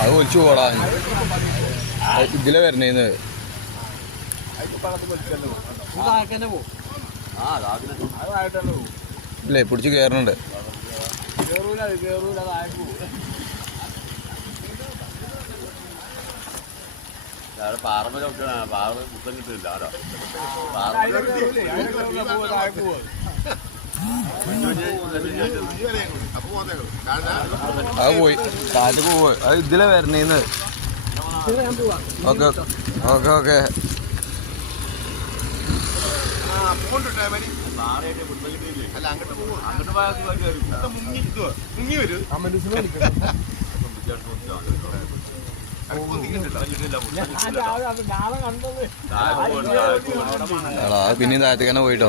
അത് ഒളിച്ചു പോടാ. ഇതിലെ വരണേന്ന്. ഇല്ലേ പിടിച്ച് കേറണുണ്ട്. പാറമ്പ പാറ മുത്തം കിട്ടില്ല. ആരോ? അത് പോയി. കാറ്റക്ക് പോയി അത് ഇതിലെ വരണേന്ന്. Okay okay okay. പിന്നെ അല്ല അങ്ങോട്ട് അങ്ങോട്ട് പോയാൽ മുങ്ങി വരും എടാ അത് പിന്നെയും താഴത്തേക്ക് തന്നെ പോയിട്ടോ.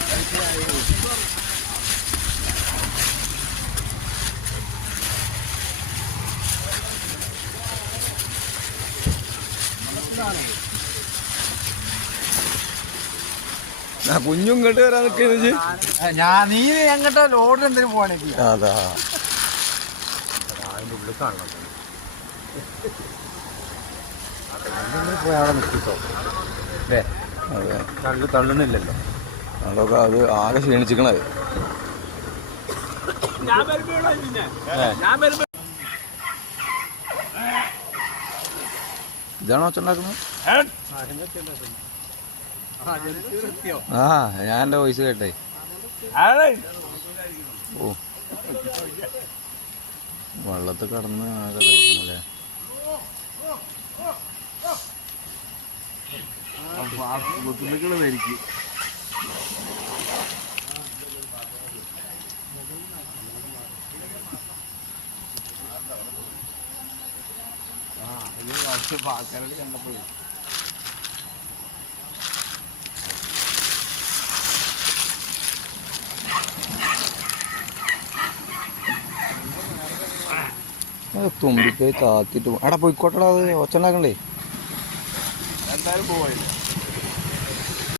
ആ കുഞ്ഞും ഇങ്ങോട്ട് വരാൻ നിൽക്കുന്നത് ഞാൻ നീ എങ്ങോട്ടോ ലോഡിൽ എന്തിനു പോവാണെങ്കിൽ അതാ. പോയി അവിടെ നിൽക്കിട്ടോ. അല്ലേ അതെ. തള്ളു തള്ളുന്നില്ലല്ലോ. അതൊക്കെ അത് ആകെ ക്ഷീണിച്ചിക്കണത്. ഇതാണോ ഒച്ചുണ്ടാക്കുന്നത് ആ ഞാൻ എന്റെ വോയിസ് കേട്ടേ ഓ വെള്ളത്തിൽ കടന്ന് ആകെ ഇതായിരിക്കണല്ലേ വരിക്കും ആൾക്കാരോട് കണ്ടപ്പോഴേ. തുമ്പിപ്പോയി താത്തിട്ട് എടാ പോയിക്കോട്ടെടാ അത് ഒച്ചണ്ടാക്കണ്ടേ എന്തായാലും പോവായിരുന്നു